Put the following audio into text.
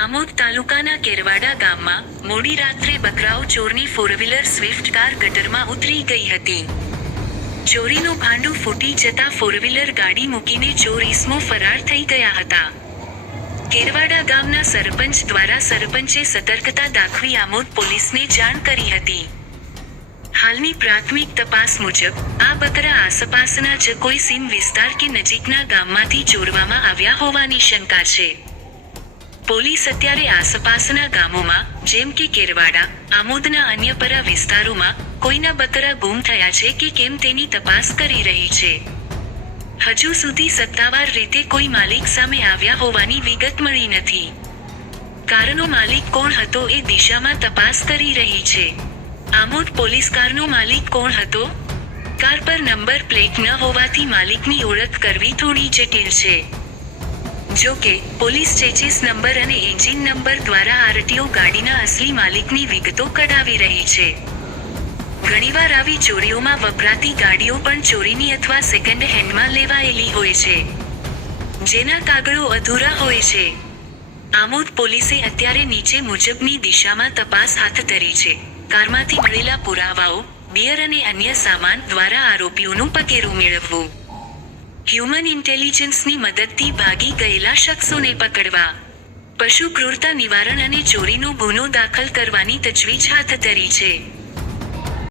આમોદ તાલુકાના કેરવાડા ગામમાં મોડી રાત્રે બકરાઓ ચોરની ફોરવ્હીલર સ્વિફ્ટ કાર ગટરમાં ઉતરી ગઈ હતી. ચોરીનું ભાંડું ફૂટી જતા ફોરવ્હીલર ગાડી મૂકીને ચોર ઈસમો ફરાર થઈ ગયા હતા. કેરવાડા ગામના સરપંચ દ્વારા સરપંચે સતર્કતા દાખવી આમોદ પોલીસને જાણ કરી હતી. હાલની પ્રાથમિક તપાસ મુજબ આ બકરા આસપાસના જ કોઈ સીમ વિસ્તાર કે નજીકના ગામમાંથી ચોરવામાં આવ્યા હોવાની શંકા છે. પોલીસ અત્યારે આસપાસના ગામોમાં જેમ કે કેરવાડા, આમોદના અન્ય પરા વિસ્તારોમાં કોઈના બકરા ગુમ થયા છે કે કેમ તેની તપાસ કરી રહી છે. હજુ સુધી સત્તાવાર રીતે કોઈ માલિક સામે આવ્યા હોવાની વિગત મળી નથી. કારનો માલિક કોણ હતો એ દિશામાં તપાસ કરી રહી છે. આમોદ પોલીસ કારનો માલિક કોણ હતો? કાર પર નંબર પ્લેટ ન હોવાથી માલિકની ઓળખ કરવી થોડી જટિલ છે. જો કે પોલીસ ચેસિસ નંબર અને એન્જિન નંબર દ્વારા આરટીઓ ગાડીના અસલી માલિકની વિગતો કઢાવી રહી છે. ઘણીવાર આવી ચોરીઓમાં વપરાતી ગાડીઓ પણ ચોરીની અથવા સેકન્ડ હેન્ડમાં લેવાયેલી હોય છે, જેના કાગળો અધૂરા હોય છે. આમોદ પોલીસે અત્યારે નીચે મુજબની દિશામાં તપાસ હાથ ધરી છે. કારમાંથી મળેલા પુરાવાઓ, બિયર અને અન્ય સામાન દ્વારા આરોપીઓનું પગેરું મેળવવું. હ્યુમન ઇન્ટેલિજન્સની મદદથી ભાગી ગયેલા શખ્સોને પકડવા. પશુ ક્રૂરતા નિવારણ અને ચોરીનો ગુનો દાખલ કરવાની તજવીજ હાથ ધરી છે.